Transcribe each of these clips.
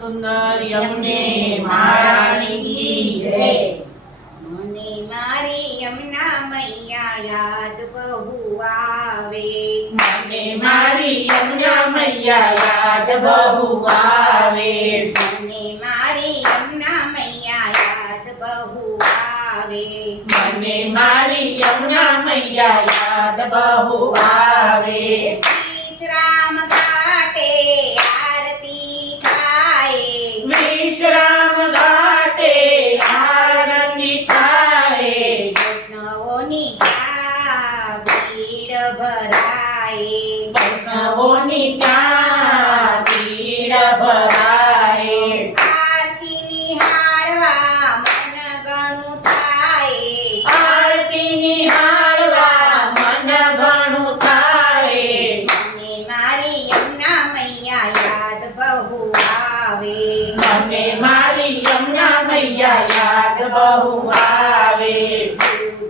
સુંદર યમને મહારાણી કી જય. મને મારી યમુના મૈયા યાદ બહુ આવે. મને મારી યમુના મૈયા યાદ બહુ આવે. મને મારી યમુના મૈયા યાદ બહુ આવે. મને મારી યમુના મૈયા યાદ બહુ આવે વિશ્રામ ઘાટે આરતી થાય વિશ્રામ ઘાટે આરતી થાય વૈષ્ણવોની ત્યાં ભીડ ભરાય વૈષ્ણવોની ત્યાં ભીડ ભરાય આરતી નિહાળવા મન ઘણું થાય આરતી નિહાળવા મન ઘણું થાય મને મારી યમુના મૈયા યાદ બહુ આવે મને મારી યમુના મૈયા યાદ બહુ આવે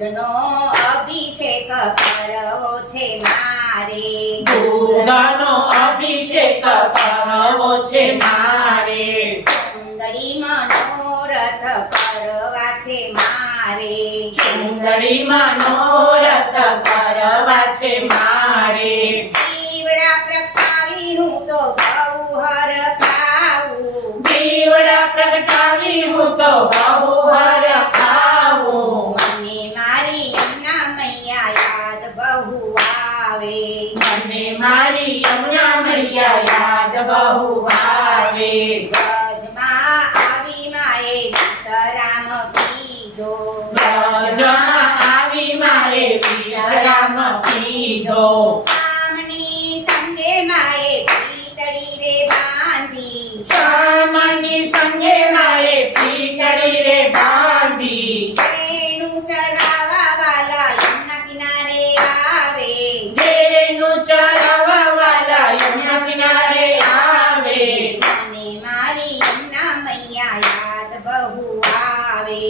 દૂધનો અભિષેક કરવો છે મારે. દૂધનો અભિષેક કરવો છે મારે. ચુંદડીમાં મનોરથ કરવા છે મારે. ચુંદડીમાં નોરથ કરવા છે મારે. દીવડા પ્રગટાવી હું તો બહુ હર ખાવું દીવડા પ્રગટાવી હું તો બહુ હર ખાવું મને મારી યમુના મૈયા યાદ બહુ આવે મને મારી યમુના મૈયા યાદ બહુ ભાવે ગજમાં આવી માએ સરામ કીધો. ગજમાં આવી માએ વિશ્રામ કીધો સામની સંગે માએ પીતળી રે બાંધી શામની સંગે માએ પીતળી રે બાંધી વેણું ચરાવા વાલા યમુના કિનારે આવે જેનું ચરાવવા વાલા યમુના કિનારે આવે મને મારી યમુના મૈયા યાદ બહુ આવે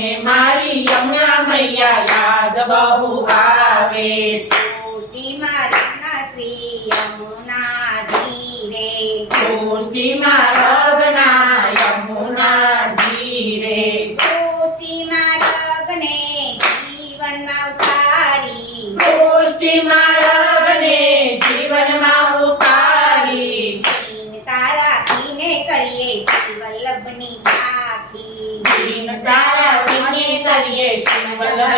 મને મારી યમુના મૈયા યાદ બહુ આવે. કોટીમાં રત્ના શ્રી યમુના રે સૃષ્ટિમાં રગના યમુનાજી રે કોટીમાં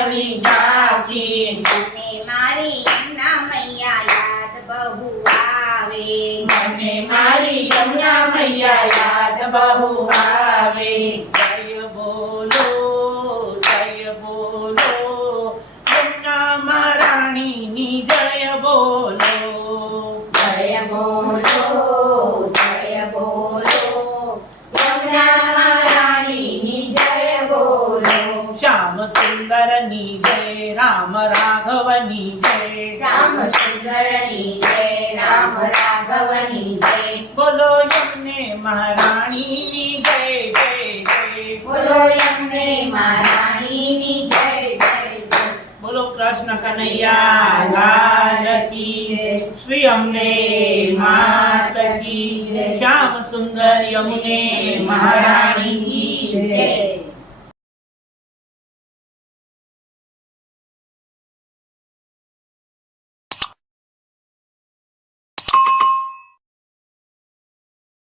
શિવલની જાતી. મને મારી યમુના મૈયા યાદ બહુ આવે. મને મારી યમુના મૈયા યાદ બહુ આવે. સુંદરની જય રામ રાઘવની જય. શ્યામ સુંદરની જય રામ રાઘવની જય. બોલો યમને મહારાણીની જય જય જય. બોલો એમને મહારાણીની જય જય જય. બોલો કૃષ્ણ કનૈયા લાલ કી શ્રી અમને માત કી શ્યામ સુંદર યમુને મહારાણી કી જય.